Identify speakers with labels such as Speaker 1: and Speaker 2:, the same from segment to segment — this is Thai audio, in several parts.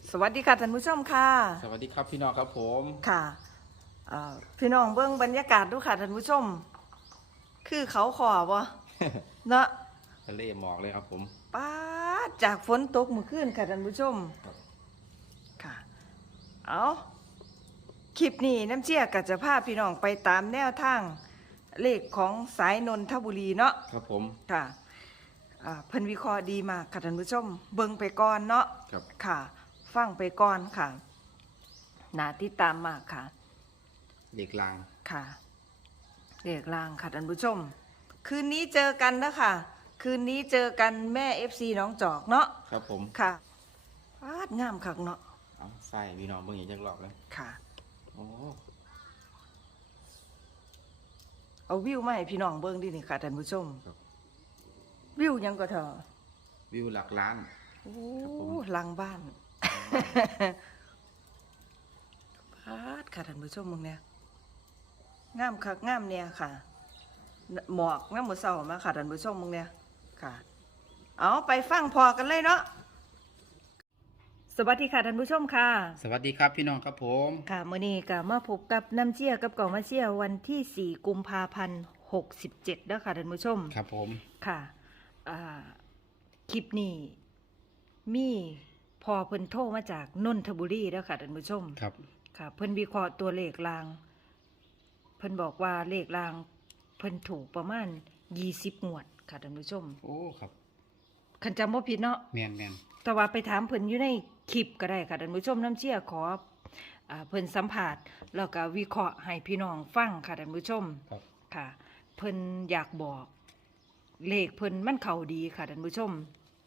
Speaker 1: สวัสดีค่ะท่านผู้ชมค่ะ
Speaker 2: สวัสดีครับพี่น้องครับผม
Speaker 1: ค่ะพี่น้องเบิ้งบรรยากาศดูค่ะท่านผู้ชมคือเขาขอบ่เนาะ
Speaker 2: ทะเลหมอกเลยครับผม
Speaker 1: ป้าดจากฝนตกเมื่อคืนค่ะท่านผู้ชมค่ะเอาคลิปนี้น้ำเชี่ยก็จะพาพี่น้องไปตามแนวทางเลขของสายนนทบุรีเนาะ
Speaker 2: ครับผม
Speaker 1: ค่ะเพิ่นวิเคราะห์ดีมากค่ะท่านผู้ชมเบิ่งไปก่อนเนาะ
Speaker 2: ครับ
Speaker 1: ค่ะ ฟังไปก่อนค่ะน่าติดตามมากค่ะ
Speaker 2: เด็กลาง
Speaker 1: ค่ะเรียกลางค่ะท่านผู้ชมคืนนี้เจอกันนะค่ะคืนนี้เจอกันแม่ FC น้องจอกเนาะ
Speaker 2: ครับผม
Speaker 1: ค่ะฟาดงามคักเนาะ
Speaker 2: เอาใส่พี่น้องเบิ่งอีกจักรอบแล้ว
Speaker 1: ค่ะ
Speaker 2: โอ้
Speaker 1: เอาวิวมาให้พี่น้องเบิ่งดินี่ค่ะท่านผู้ชม
Speaker 2: ครับ
Speaker 1: วิวยังก็เถอะ
Speaker 2: วิวหลักล้าน
Speaker 1: โอ้
Speaker 2: ครับผม
Speaker 1: หลังบ้านฟาดค่ะท่านผู้ชมมึงเนี่ยงามคักงามเนี่ยค่ะหมอกงามหมดเศร้ามาค่ะท่านผู้ชมมึงเนี่ยค่ะเอาไปฟังพอกันเลยเนาะสวัสดีค่ะท่านผู้ชมค่ะ
Speaker 2: สวัสดีครับพี่น้องครับผม
Speaker 1: ค่ะมื้อนี้ก็มาพบกับน้ำเชี่ยกับเก่ามาเชี่ยวันที่4กุมภาพันธ์67เด้อค่ะท่านผู้ชม
Speaker 2: ครับผม
Speaker 1: ค่ะคลิปนี้มีพอเพิ่นโทรมาจากนนทบุรีเด้อค่ะท่านผู้ชม
Speaker 2: ครับ
Speaker 1: ค่ะเพิ่นวิเคราะห์ตัวเลขรางเพิ่นบอกว่าเลขรางเพิ่นถูกประมาณ20งวดค่ะท่านผู้ชม
Speaker 2: โอ้ครับ
Speaker 1: คันจำบ่ผิดเนาะ
Speaker 2: แม่น
Speaker 1: แต่ว่าไปถามเพิ่นอยู่ในคลิปก็ได้ค่ะท่านผู้ชมน้ำเชี่ยขอเพิ่นสัมภาษณ์แล้วก็วิเคราะห์ให้พี่น้องฟังค่ะท่านผู้ชม
Speaker 2: ครับ
Speaker 1: ค่ะเพิ่นอยากบอกเลขเพิ่นมันเข้าดีค่ะท่านผู้ชม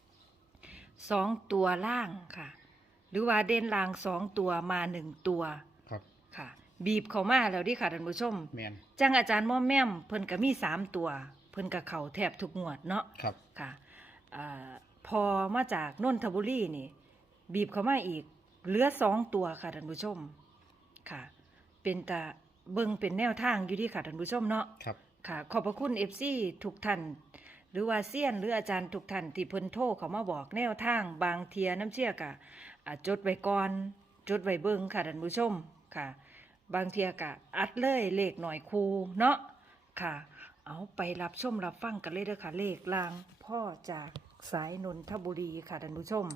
Speaker 1: 2ตัวล่างค่ะหรือว่าเด่นล่าง2ตัวมา1ตัว
Speaker 2: ครับ
Speaker 1: ค่ะบีบเข้ามาแล้วดิค่ะท่านผู้ชม
Speaker 2: แม่น
Speaker 1: จังอาจารย์ม่อมแม่มเพิ่นก็มี3ตัวเพิ่นก็เข้าแทบทุกงวดเนาะ
Speaker 2: ครับ
Speaker 1: ค่ะพอมาจากนนทบุรีนี่บีบเข้ามาอีกเหลือ2ตัวค่ะท่านผู้ชมค่ะเป็นตาเบิ่งเป็นแนวทางอยู่ที่ค่ะท่านผู้ชมเนาะ
Speaker 2: ครับ
Speaker 1: ค่ะขอบพระคุณ FC ทุกท่านหรือว่าเซียนหรืออาจารย์ทุกท่านที่เพิ่นโทรเขามาบอกแนวทางบางเทียน้ำเชี่ยกะจดไว้ก่อนจดไว้เบิ่งค่ะท่านผู้ชมค่ะบางเทียกะอัดเลยเลขหน่อยคูเนาะค่ะเอาไปรับชมรับฟังกันเลยเด้อค่ะเลขลางพ่อจากสายนนทบุรีค่ะท่านผู้ชม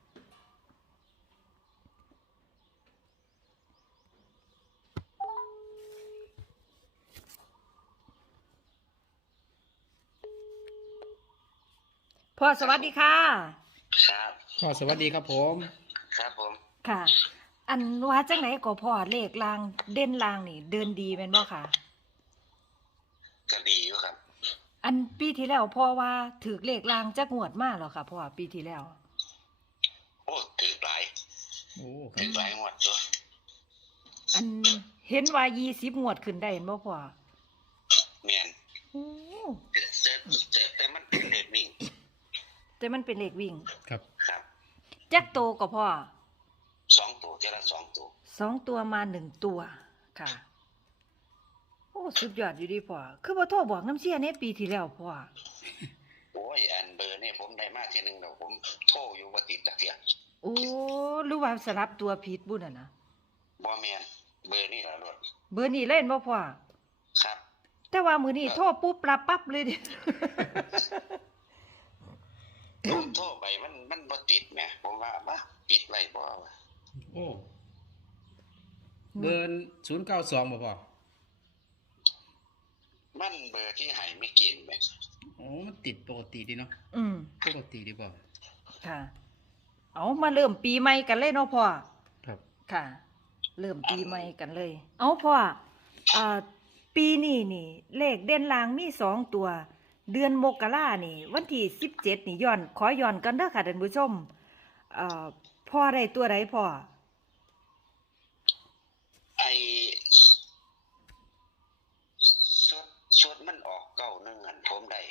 Speaker 1: พ่อสวัสดีค่ะ
Speaker 3: ครับ
Speaker 2: พ่อสวัสดีครับผม
Speaker 3: ครับผม
Speaker 1: ค่ะอันว่าจังไหนก็พ่อเลขลางเด่นลางนี่เดินดีแม่นบ่ค่ะ
Speaker 3: ก็ดีอยู่ครับ
Speaker 1: อันปีที่แล้วพ่อว่าถือเลขลางจักงวดมาแล้วค่ะพ่อปีที่แล้ว
Speaker 3: โอ้ถือหลาย
Speaker 2: โอ้ครั
Speaker 3: ถื
Speaker 2: บ
Speaker 3: อหลายงวดด้วย
Speaker 1: อันเห็นว่า20งวดขึ้นได้เห็นบ่พ่อ
Speaker 3: เมียน
Speaker 1: โอ้
Speaker 3: แต่มันเป็นเลขวิ่ง
Speaker 1: แต่มันเป็นเลขวิ่ง
Speaker 2: ครับ
Speaker 3: ครับ
Speaker 1: จักโตก็พ่อ
Speaker 3: 2 ตัวเท่าละ2 ตัว
Speaker 1: 2ตัวมา1ตัวค่ะโอ้สุดยอดอยู่ดีพ่อคือบ่โทรบอกน้ำเสียในปีที่แล้วพ่อ
Speaker 3: โอ้ยอันเบอร์นี่ผมได้มาทีนึงแล้วผมโทรอยู่บ่ติดจักเที่ย
Speaker 1: โอ้หรือว่าสลับตัวผิดบุ่นน่ะนะ
Speaker 3: บ่แม่นเบอร์นี่ล่ะรถ
Speaker 1: เบอร์นี้เล่นบ่พ่อ
Speaker 3: ครับ
Speaker 1: แต่ว่ามื้อนี้โทรปุ๊บรับปั๊บเลยดิ
Speaker 3: ผมโทรไปมันบ่ติดแหมผมว่าบ่ปิดไว้บ่วะ
Speaker 2: โอ้เบอร์092บ่พ่อ
Speaker 3: มันเบอร์ที่ให้ไม่กินแหม
Speaker 2: โอ้มันติดปกติดีเนาะปกติดีบ่
Speaker 1: ค่ะเอามาเริ่มปีใหม่กันเลยเนาะพ่อ
Speaker 2: ครับ
Speaker 1: ค่ะ เริ่มปีใหม่กันเลย เอาพ่อปีนี้นี่เลขเด่นลางมี2ตัวเดือนมกรานี่วันที่17นี่ขอย้อนกันเด้อค่ะท่านผู้ชมพ่อได้ตัวใดพ่อ
Speaker 3: ไอ้สุดมันออก91อันผมได้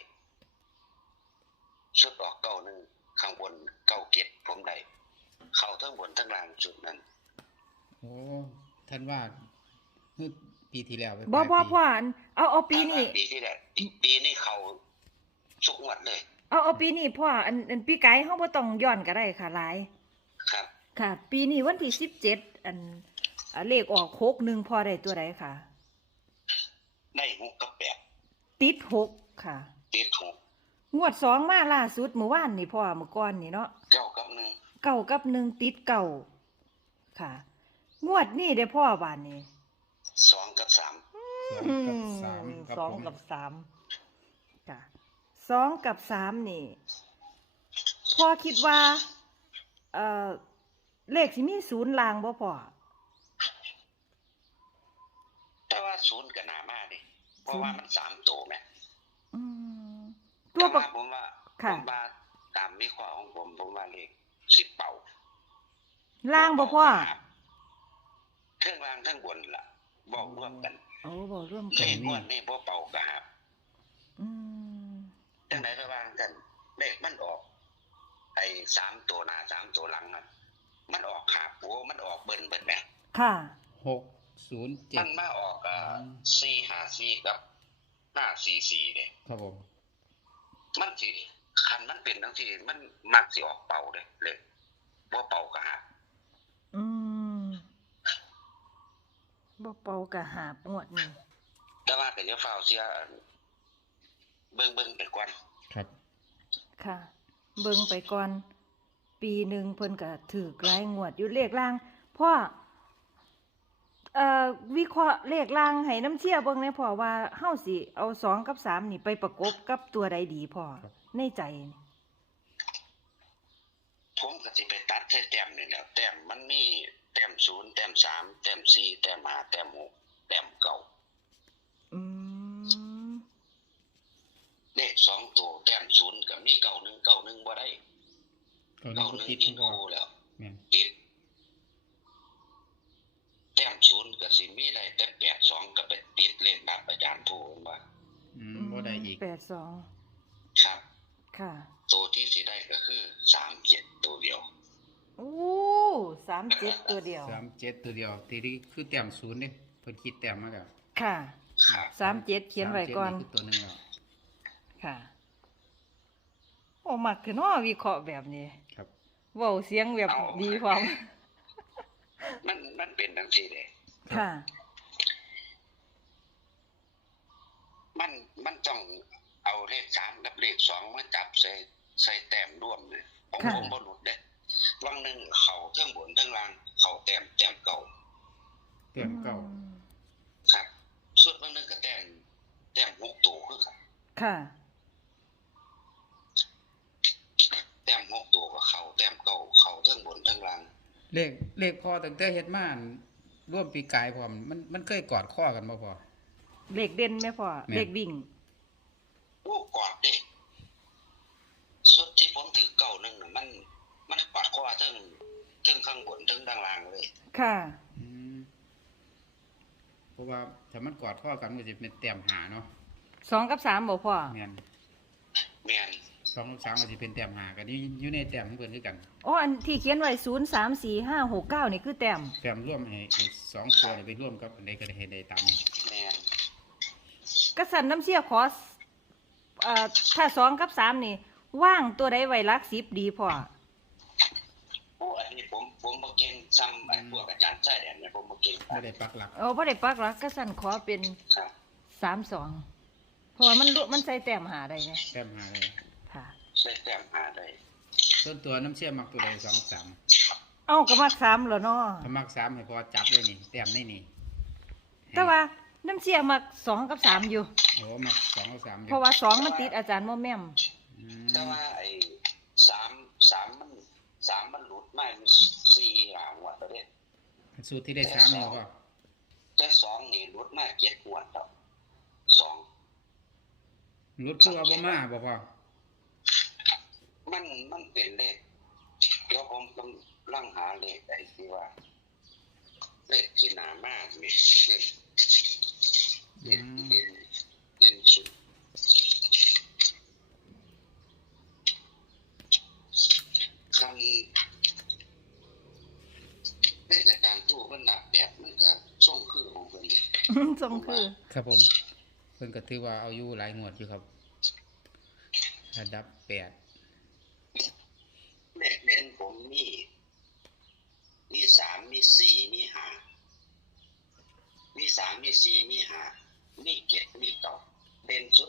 Speaker 3: สุดออก91ข้างบน97ผมได้เข้าทั้งบนทั้งล่างสุดนั้น
Speaker 2: โอ้ท่านว่าปีที่แล้วไป
Speaker 1: บ่
Speaker 2: ปลาย
Speaker 1: พ่อเอาปีนี้
Speaker 3: ปีที่แล้วปีนี้เข้าสุกงวดเลย
Speaker 1: เอาปีนี้พ่ออันปีไก่เฮาบ่ต้องย้อนก็ได้ค่ะหลาย
Speaker 3: ครับ
Speaker 1: ค่ะ ปีนี้วันที่17เลขออก61พอได้ตัวใดค่ะ
Speaker 3: ได้6กับ8
Speaker 1: ติด6ค่ะ
Speaker 3: ติด6
Speaker 1: งวด2มาล่าสุดเมื่อวานนี่พ่อเมื่อก่อนนี่เนาะ
Speaker 3: 9กับ1
Speaker 1: เก้ากับ1ติดเก้าค่ะ งวดนี้ได้พ่อบานนี้
Speaker 3: 2กับ3
Speaker 2: 2 กับ 3ครับ
Speaker 1: สอง
Speaker 2: ผม
Speaker 1: กับสามค่ะ2กับ3นี่พ่อคิดว่าเลขสิมีศูนย์ลางบ่พ่อ
Speaker 3: แต่ว่า0ก็น่ามาดิเพราะว่ามัน3ตัวแม่
Speaker 1: อืมตั
Speaker 3: แต่
Speaker 1: วประ
Speaker 3: ว่าผมว่า
Speaker 1: ค่ะ
Speaker 3: ตามวิเคราะห์ของผมว่าเลข10เป่า
Speaker 1: ล่างบ่พ่อ
Speaker 3: เครื่องล่างทั้งบนล่ะบอกร่วมกัน
Speaker 1: โอ้บ่ร่วม
Speaker 3: เล
Speaker 1: กัน
Speaker 3: ขงวดนี้บ่เป่ากะหับ
Speaker 1: อืม
Speaker 3: จังได๋ระหว่างกันเลขมันออกไอ้3ตัวหน้า3ตัวหลังน่ะมันออกหับโอ้มันออกเบิ่นเบิดแหม
Speaker 1: ค่ะ
Speaker 2: 607
Speaker 3: มันมาออก454กับ544เด้
Speaker 2: ครับผม
Speaker 3: มันสิคันมันเป็นจังซี่มันมักสิออกเป่าเด้เลยบ่เป่ากะหับ
Speaker 1: อืมบ่เป่ากะหาบงวดนี้
Speaker 3: แต่ว่าก็อย่าฟ้าวเสียเบิ่งไปก่อน
Speaker 2: ครับ
Speaker 1: ค่ะ เบิ่งไปก่อน ปีหนึ่งเพิ่นก็ถือหลายงวดอยู่เลขล่างพ่อวิเคราะห์เลขล่างให้น้ำเชี่ยเบิ่งแหน่พ่อว่าเฮาสิเอา2กับ3นี่ไปประกบกับตัวใดดีพ่อในใจนี่
Speaker 3: ผมก็สิไปตัดใส่แต้มนี่แหล้วแต้มมันมีแต้ม0แต้ม3แต้ม4แต้ม5แต้ม6แต้ม9
Speaker 1: อืม
Speaker 3: เลข2ตัวแต้ม0ก็มี91บ่ได้
Speaker 2: ก็นี่ก็ติด
Speaker 3: อีก
Speaker 2: พ่อ
Speaker 3: คู่แล้ว
Speaker 2: แม่น
Speaker 3: ติดแต้ม0ก็สิมีได้แต่82ก็ไปติดเลขบัตรอาจารย์ผู้ว่า
Speaker 2: บ่ได้อีก
Speaker 1: 82
Speaker 3: ครับ
Speaker 1: ค่ะ
Speaker 3: ตัวที่สิได้ก็คือ37ตัวเดียว
Speaker 1: โอ้37ตัวเดียว
Speaker 2: 37ตัวเดียวทีนี้คือแต้ม0เด้เพิ่นคิดแต้มมาแล้ว
Speaker 1: ค่ะ
Speaker 3: ครับ
Speaker 1: 37เขียนไว้ก่อน
Speaker 2: 37คือตัวหนึงแล้ว
Speaker 1: ค่ะโอ้มักคือเนาะวิเคราะห์แบบนี้
Speaker 2: ครับ
Speaker 1: เว้าเสียงแบบดีพร้อม
Speaker 3: มันเป็นจังซี่เด้
Speaker 1: ค่ะ
Speaker 3: มันต้องเอาเลข3กับเลข2มาจับใส่แต้มร่วมเนี่ยผม
Speaker 1: ค่ะ
Speaker 3: บ่หลุดเด้วังหนึงเข้าเทั้งบนเทั้งล่างเข้าแต้มเก่า
Speaker 2: แต้มเก่า
Speaker 3: ครับส่วนบางนึงก็แต้ม6ตัวคือกัน
Speaker 1: ค่ะ
Speaker 3: แต้ม6ตัวก็เข้าแต้มเก่าเข้าเทั้งบนเทั้งล่าง
Speaker 2: เลขพอตั้งแต่เฮ็ดมาร่วมปีกายพร้อมมันเคยกอดข้อกันบ่พอ
Speaker 1: เลขเด่นไหมพ่อ
Speaker 2: แม่น
Speaker 1: เลขวิ่ง
Speaker 3: โอ้กอดเด้ส่วนที่ผมถือเก่านึงน่ะมันกอดคอเทั้งข้างบนเทั้งด้านล่างเลย
Speaker 1: ค่ะ
Speaker 2: อืมเพราะว่าถ้ามันกอดข้อกันมันก็สิเป็นแต้มหาเนาะ
Speaker 1: 2กับ3บ่พ่อ
Speaker 2: แม่น
Speaker 3: แม่น
Speaker 2: 2กับ3ก็สิเป็นแต้มหากันอยู่ในแต้มของเพิ่นคือกัน
Speaker 1: อ๋ออันที่เขียนไว้0 3 4 5 6 9นี่คือแต้ม
Speaker 2: แต้มร่วมให้2ตัวนี่ไปร่วมกับอันใดก็ได้ให้ได้ตามนี้
Speaker 3: แม่น
Speaker 1: กระสันน้ำเชี่ยขอถ้า2กับ3นี่ว่างตัวใดไว้หลัก10ดีพ่อ
Speaker 3: โอ้อันนี้ผมบ่เก่งซ้ำไอ้พวกอาจารย์ใช่อันนี้ผมบ่เก่ง
Speaker 2: บ่ได้ปักหลัก
Speaker 1: เอาบ่ได้ปักหลักกระสันขอเป็น
Speaker 3: ครับ
Speaker 1: 32เพราะว่ามันใส่แต้มหาได้ไง
Speaker 2: แต้มหาเลย
Speaker 1: ค่ะ
Speaker 3: ใช้แต้มหาได้
Speaker 2: ส่วนตัวน้ำเชื่อมักตัวใด2 3
Speaker 1: เอ้าก็มัก3แล้วเนาะ
Speaker 2: ถ้ามัก3ให้พอจับเลยนี่แต้มนี่
Speaker 1: แต่ว่าน้ำเชี่ยมัก2กับ3อยู่
Speaker 2: โอ้มัก2กับ3อยู่
Speaker 1: เพราะว่า2มันติดอาจารย์บ่แม่ม
Speaker 2: อืม
Speaker 3: แต่ว่าไอ้3มันหลุดมาอยู่4หางวดแล้วเด้
Speaker 2: สูตรที่ได้3นี่ก็
Speaker 3: แต่2นี่หลุดมา7งวดแล้ว2
Speaker 2: รุดคือว่าบ่มาบ่พอ
Speaker 3: มันเป็นเลขเดี๋ยวผมกำลังหาเลขไอ้ที่ว่าเลขที่หนามากนี่เลขสุดคันเลขอาจารย์ตู้มันหนักแบบมันก็ส่งคือของเพิ่นนี่
Speaker 1: ทรงคือ
Speaker 2: ครับผมเพิ่นก็ถือว่าเอาอยู่หลายงวดอยู่ครับระดับ8
Speaker 3: เลขเด่นผมมีมีสามมีสี่มีห้ามีสามมีสี่มีห้ามีเจ็ดมีเก้าเด่นสุด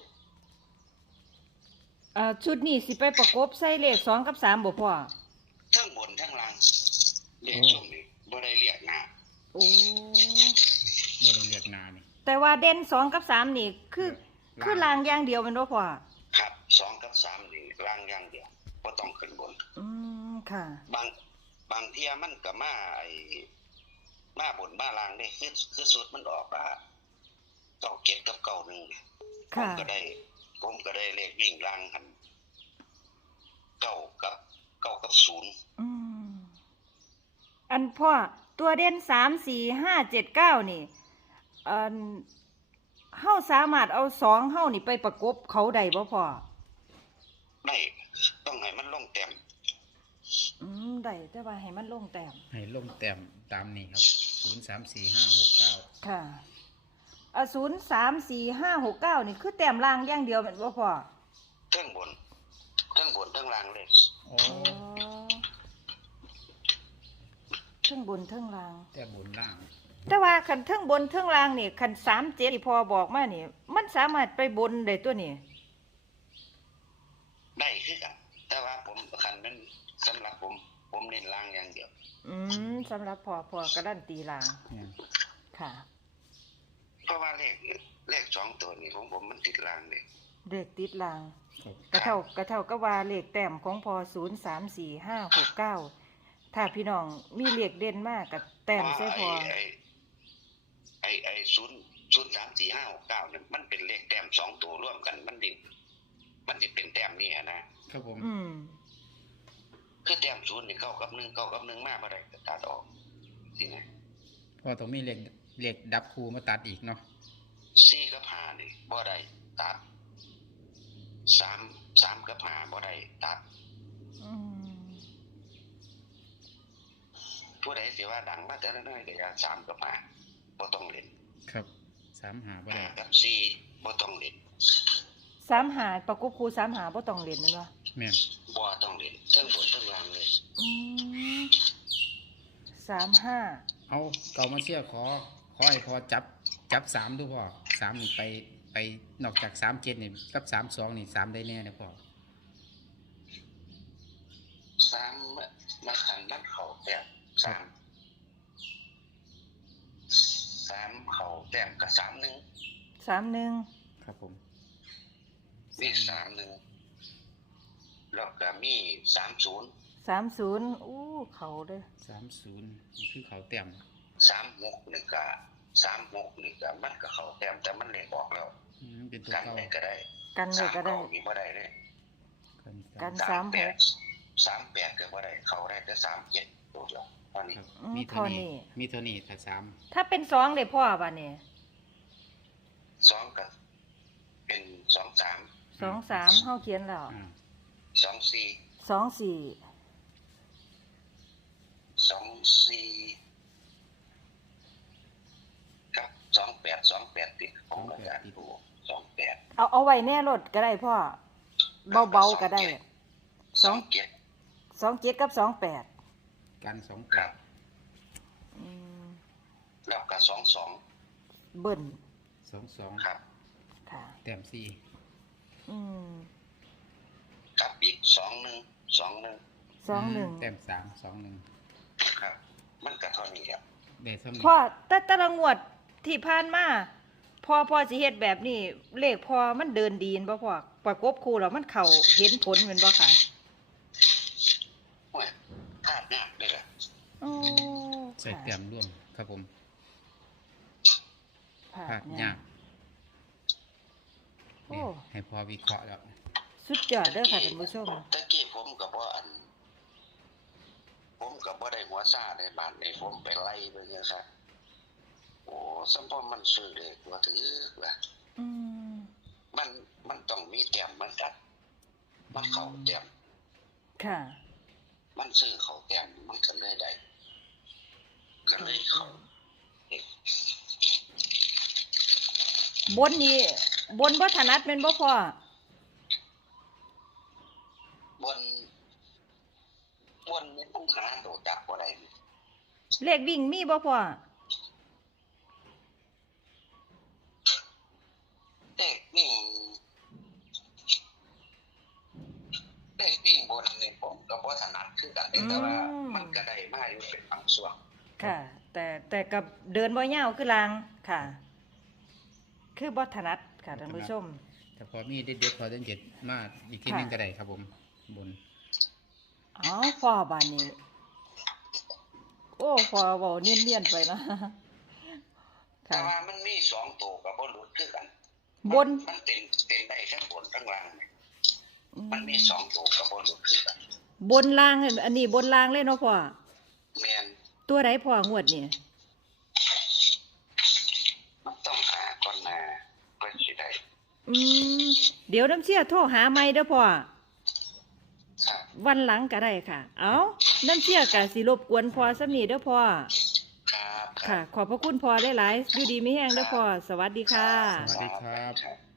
Speaker 1: ชุดนี้สิไปประกบใส่เลข2กับ3บ่พ่อ
Speaker 3: ทั้งบนทั้งล่างเรียกช่วงนี้บ่ได้เรียกหน้า
Speaker 1: โอ้
Speaker 2: บ่ได้เรียกนานี่
Speaker 1: แต่ว่าเด่น2กับ3นี่คือลางอย่างเดียวแม่นบ่พ่อ
Speaker 3: ครับสองกับสามนี่ล่างอย่างเดียวบ่ต้องขึ้นบน
Speaker 1: ค่ะ
Speaker 3: บางเที่ยมันก็มาบนมาล่างได้คือสุดมันออกเก้าเจ็ดกับเก้าหนึ่งผม
Speaker 1: ค่ะ
Speaker 3: ก็ได้เลขวิ่งล่างหันเก้ากับศูนย์
Speaker 1: อันพ่อตัวเด่น3 4 5 7 9นี่อันเฮาสามารถเอา2เฮานี่ไปประกบเขาได้บ่พ่อ
Speaker 3: ไม่ต้องให้มันลงเต็ม
Speaker 1: ได้แต่ว่าให้มันลงแต้ม
Speaker 2: ให้ลงแต้มตามนี้ครับ0 3 4 5 6 9
Speaker 1: ค่ะ0 3 4 5 6 9นี่คือแต้มล่างอย่างเดียวแม่นบ่พ่อ
Speaker 3: ทั้งบนทั้งล่างเลย
Speaker 2: อ๋อ
Speaker 1: เทิงบนเทิงล่าง
Speaker 2: แต่บนล่าง
Speaker 1: แต่ว่าคันเทิงบนเทิงล่างนี่คัน37ที่พ่อบอกมานี่มันสามารถไปบนได้ตัวนี้
Speaker 3: ได้คือกันแต่ว่าผมคันนั้นสำหรับผมเน้นล่างอย่างเดียว
Speaker 1: สำหรับพ่อก็ดันตีล่าง
Speaker 2: เนี่ย
Speaker 1: ค่ะ
Speaker 3: เพราะว่าเลขสองตัวนี้ของผมมันติดล่างเลย
Speaker 1: เลขติดล่าง
Speaker 2: ครับ
Speaker 1: กระเท่าก็ว่าเลขแต้มของพอ0 3 4 5 6 9ถ้าพี่น้องมีเลขเด่นมากกับแต้มใช่พอ
Speaker 3: ไอ้0 3 4 5 6 9เนี่ยมันเป็นเลขแต้มสองตัวร่วมกันมันสิเป็นแต้มนี่นะครับ
Speaker 2: ผม
Speaker 3: คือแต้มศูนย์นี่เก้ากับหนึ่งมาบ่ได้ก็ตัดออกสินะ
Speaker 2: พอต้องมีเหล็กดับคูมาตัดอีกเนาะ
Speaker 3: 4กับ5นี่บ่ได้ตัด3กับ5บ่ได้ตัด ผู้ใดสิว่าดังมาแต่น้อยๆก็อย่า3กับ5บ่ต้องเล่น
Speaker 2: ครับ3หาบ่ได้
Speaker 3: 5กับ4บ่ต้องเล่น
Speaker 1: 3 หาประกบคู่3 หาบ่ต้องเล่นแม่นบ่
Speaker 2: แม่น
Speaker 3: บ่ต้องเล่นทั้งบนทั้งล่างเลย
Speaker 1: 3 5
Speaker 2: เอาเก่ามาเชื่อขอให้พอจับ3ดูพ่อ3นี่ไปนอกจาก37นี่กับ32นี่3ได้แน่เด้อพ่อ
Speaker 3: 3มาขันนัดเข้าแต้ม3เข้าแต้มกับ31
Speaker 1: 3
Speaker 2: ครับผม
Speaker 3: มี31แล้วก็มี30
Speaker 1: 1 30อู้เขาเด้อ
Speaker 2: 30นี่คือเขาแต้ม
Speaker 3: 36นี่ก็มันก็เข้าแต้มแต่มันเลขออกแล้ว
Speaker 2: เป็นตัว
Speaker 3: กัน
Speaker 2: เก่า
Speaker 3: ไว้ก็ได้
Speaker 1: กันเลยก็ได้
Speaker 3: 39นี่บ่ได้เลย
Speaker 1: กัน
Speaker 3: 38ก็บ่ได้เข้าได้แต่37ตัวเดียวตอนนี้
Speaker 2: ครับ
Speaker 1: มีเท่านี้
Speaker 2: มีเท่านี้ถ้า3
Speaker 1: ถ้าเป็น2ได้พ่อบัดนี้
Speaker 3: 2ก็เป็น23
Speaker 1: 2 3เฮาเขียนแล้ว
Speaker 3: 24
Speaker 1: 2 4
Speaker 3: กับ28ติดของอาจารย์ดู28
Speaker 1: เอาไว้แน่รถก็ได้พ่อเบาๆก็ได้
Speaker 3: 27
Speaker 1: 27กับ28
Speaker 2: กัน
Speaker 3: ครับ
Speaker 1: อืม
Speaker 3: แล้วก็22
Speaker 1: เบิ่น
Speaker 2: 22
Speaker 3: ครับ
Speaker 1: ค่ะ
Speaker 2: แต้ม
Speaker 1: อืม
Speaker 3: กับอีก21
Speaker 1: 21
Speaker 2: แต้ม3 21
Speaker 3: ครับ มันก็เท่านี้ครับ
Speaker 2: ได้เท่านี้
Speaker 1: พ่อแต่ละงวดที่ผ่านมาพ่อสิเฮ็ดแบบนี้เลขพ่อมันเดินดีนบ่พ่อประกบคู่แล้วมันเข้าเห็นผลแม่นบ่ค่ะ
Speaker 3: โอ้ยพลาดยากเด้อล่ะ
Speaker 1: โอ้
Speaker 2: ใส่แต้มร่วมครับผม
Speaker 1: ผ่า
Speaker 2: พลาด
Speaker 1: น
Speaker 2: ยาก
Speaker 1: โอ้
Speaker 2: ให้พอวิเคราะห์แล้ว
Speaker 1: สุดยอดเด้อค่ะท่านผู้ชม
Speaker 3: ตะกี้ผมก็บ่ได้หัวซ่าในบ้านในผมไปไล่เบิ่งจังซั่นโอ้สัมพอมันซื้อเลขบ่ถือว่า
Speaker 1: อืม
Speaker 3: มันต้องมีแต้มมันกัดมันเข้าแต้ม
Speaker 1: ค่ะ
Speaker 3: มันซื้อเข้าแต้มมันก็เลยได้ก็เลยเข้า
Speaker 1: บนนี่บนบ่ถนัดแม่นบ่พ่อบ
Speaker 3: นนี่ต้องหาตัวจับบ่ได้
Speaker 1: เลขวิ่งมีบ่พ่อ
Speaker 3: เลขวิ่งเลขวิ่งบนนี่ผมก็บ่ถนัดคือกันแต่ว่ามันก็ได้มาอยู่เป็นบางส่วน
Speaker 1: ค่ะ แต่กับเดินบ่ยาวคือลางค่ะ คือบ่ถนัดค่ะท่านผู้ชม
Speaker 2: แต่พอมีเด็ดๆพอจะเจ็ดมาอีกทีหนึงก็ได้ครับผมบน
Speaker 1: อ๋อพ่อบานนี้ โอ้พ่อเว้าเนียนๆไปเนาะ
Speaker 3: แต่
Speaker 1: ค่ะ
Speaker 3: ว่ามันมีสองตัวกับบ่หลุดคือกัน
Speaker 1: บน
Speaker 3: มันเป็นได้ทั้งบนทั้งล่างเนี่ยมันมีสองตัวกับบ่หลุดคือกัน
Speaker 1: บนล่างอันนี้บนล่างเลยเนาะพ่อ
Speaker 3: แม่น
Speaker 1: ตัวใดพ่องวดนี่
Speaker 3: มันต้องหาก่อนนะเพื่อสิได้
Speaker 1: อืมเดี๋ยวน้ำเชี่ยโทรหาใหม่เด้อพ่อ
Speaker 3: ครับ
Speaker 1: วันหลังก็ได้ค่ะ เอาน้ำเชี่ยก็สิรบกวนพ่อซำนี้เด้อพ่อ
Speaker 3: ครับค
Speaker 1: ค่ะ
Speaker 3: รับ
Speaker 1: ขอบพระคุณพ่อหลายๆอยู่ดีมีแห้งเด้อพ่อ สวัสดีค่ะ
Speaker 2: สวัสดีครับ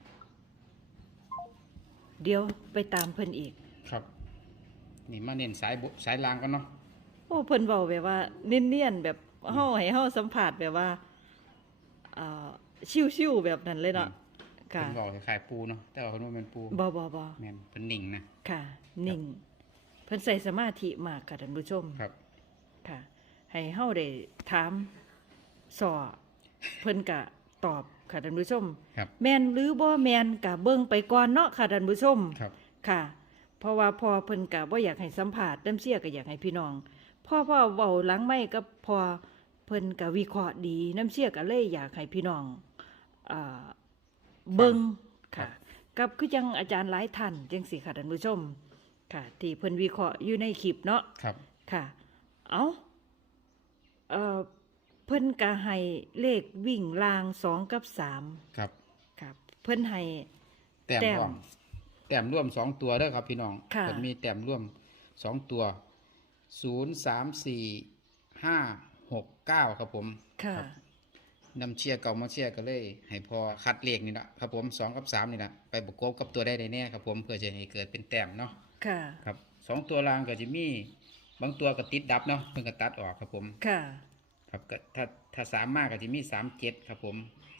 Speaker 1: เดี๋ยวไปตามเพิ่นอีก
Speaker 2: ครับ นี่มาเน้นสายล่างกันเนาะ
Speaker 1: โอ้เพิ่นเว้าแบบว่าเนียนๆแบบเฮาให้เฮาสัมผัสแบบว่าเอ่อชิวๆแบบนั้นเลยเนาะค่ะ
Speaker 2: เป็นบอกคล้ายๆปูเนาะแต่ว่าคนว่าเป็นปู
Speaker 1: บ่
Speaker 2: แม่นเป็นนิ่งนะ
Speaker 1: ค่ะ นิ่ง เพิ่นใส่สมาธิมากค่ะท่านผู้ชม
Speaker 2: ครับ
Speaker 1: ค่ะ ให้เฮาได้ถามสอเพิ่นก็ตอบค่ะท่านผู้ชม
Speaker 2: ครับ
Speaker 1: แม่นหรือบ่แม่นก็เบิ่งไปก่อนเนาะค่ะท่านผู้ชม
Speaker 2: ครับ
Speaker 1: ค่ะ เพราะว่าพอเพิ่นก็บ่อยากให้สัมภาษณ์น้ำเสียก็อยากให้พี่น้องพ่อเว้าหลังไมค์ก็พอเพิ่นก็วิเคราะห์ดีน้ำเสียก็เลยอยากให้พี่น้องอ่าเบิ่งค่ะ กับคือจังอาจารย์หลายท่านจังซี่ค่ะท่านผู้ชม ค่ะ ที่เพิ่นวิเคราะห์อยู่ในคลิปเนาะ
Speaker 2: ครับ
Speaker 1: ค่ะ เอาเอ่อเพิ่นก็ให้เลขวิ่งราง2กับ3
Speaker 2: ครับ
Speaker 1: ครับ เพิ่นให้
Speaker 2: แต้ม
Speaker 1: แต้ม
Speaker 2: ร่วมแต้มร่วม2ตัวเด้อครับพี่น้อง
Speaker 1: ค่ะ
Speaker 2: เพิ่นมีแต้มร่วม2ตัว0 3 4 5 6 9ครับผม
Speaker 1: ค่ะ
Speaker 2: ครับ นำเชียร์เก่ามาเชียร์ก็เลย ให้พอคัดเลขนี่นะครับผม2กับ3นี่นะไปประกบกับตัวได้แน่ครับผมเพื่อจะให้เกิดเป็นแต้มเนาะ
Speaker 1: ค่ะ
Speaker 2: ครับ2ตัวรางก็จะมีบางตัวก็ติดดับเนาะเพิ่นก็ตัดออกครับผม
Speaker 1: ค่ะ
Speaker 2: ครับก็ถ้า3มากก็จะมี37ครับผม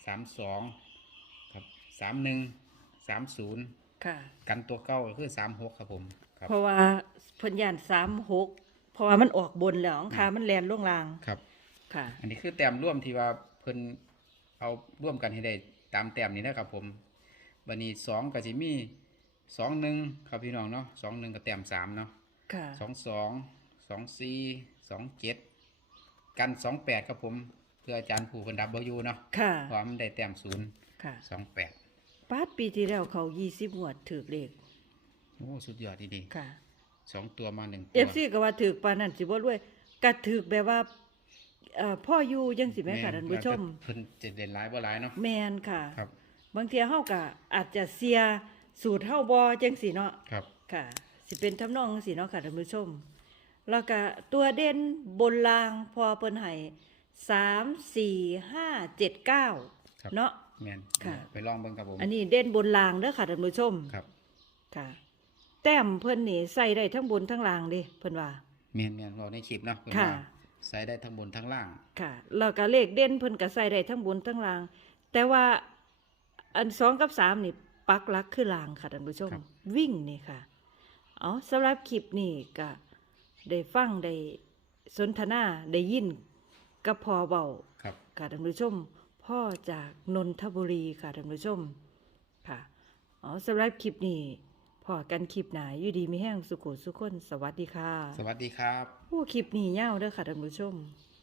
Speaker 2: 32ครับ31 30
Speaker 1: ค่ะ
Speaker 2: กันตัวเก้าก็คือ36ครับผมครับ
Speaker 1: เพราะว่าเพิ่นย่าน36เพราะว่ามันออกบนแล้วอังคามันแล่นลงล่าง
Speaker 2: ครับ
Speaker 1: ค่ะ
Speaker 2: อันนี้คือแต้มร่วมที่ว่าเพิ่นเอาร่วมกันให้ได้ตามแต้มนี้นะครับผมบัดนี้2ก็สิมี21ครับพี่น้องเนาะ21ก็แต้ม3เนาะ
Speaker 1: ค่ะ
Speaker 2: 22 24 27กัน28ครับผมเพื่ออาจารย์ผู้เพิ่นดับเบิลยูเนาะ
Speaker 1: ค่ะ
Speaker 2: เพราะว่ามันได้แต้ม0
Speaker 1: ค่ะ
Speaker 2: 28
Speaker 1: ปาดปีที่แล้วเขา20งวดถูกเลข
Speaker 2: โอ้สุดยอดดี
Speaker 1: ค่ะ
Speaker 2: ๆ2ตัวมา1ตัว
Speaker 1: FC ก็ว่าถูกปานนั้นสิบ่รวยก็ถูกแบบว่าพ่ออยู่จังสิแม่ค่ะท่านผู้ชม
Speaker 2: เพิ่นจะเด่นหลายบ่หลายเนาะ
Speaker 1: แม่นค่ะ
Speaker 2: ครับ
Speaker 1: บางเทีเฮาก็อาจจะเสียสูตรเฮาบ่จังสิเนาะ
Speaker 2: ครับ
Speaker 1: ค่ะ สิเป็นทำนองจังสิเนาะค่ะท่านผู้ชม แล้วก็ตัวเด่นบนรางพอเปิ้นให้3 4 5 7 9
Speaker 2: ครับ
Speaker 1: เนาะ
Speaker 2: แม่น
Speaker 1: ค่ะ
Speaker 2: ไปลองเบิ่งครับผม
Speaker 1: อันนี้เด่นบนรางเด้อค่ะท่านผู้ชม
Speaker 2: ครับ
Speaker 1: ค่ะ แต้มเพิ่นนี่ใส่ได้ทั้งบนทั้งล่างเด้เพิ่นว่า
Speaker 2: แม่นเราในคลิปเนาะเพิ่น
Speaker 1: ค่ะ
Speaker 2: ว่าใส่ได้ทั้งบนทั้งล่าง
Speaker 1: ค่ะแล้วก็เลขเด่นเพิ่นก็ใส่ได้ทั้งบนทั้งล่าง แต่ว่าอัน2กับ3นี่ปักหลักคือล่างค่ะท่านผู้ชม วิ่งนี่ค่ะเอาสำหรับคลิปนี้ก็ได้ฟังได้สนทนาได้ยินกับพอเว้า
Speaker 2: ครับ
Speaker 1: ค่ะท่านผู้ชม พ่อจากนนทบุรีค่ะท่านผู้ชมค่ะเอาสำหรับคลิปนี้พอกันคลิปหนาอยู่ดีมีแห้งสุขุสุขคนสวัสดีค่ะ
Speaker 2: สวัสดีครับ
Speaker 1: ผู้คลิปนี้ยาวเด้อค่ะท่านผู้ชม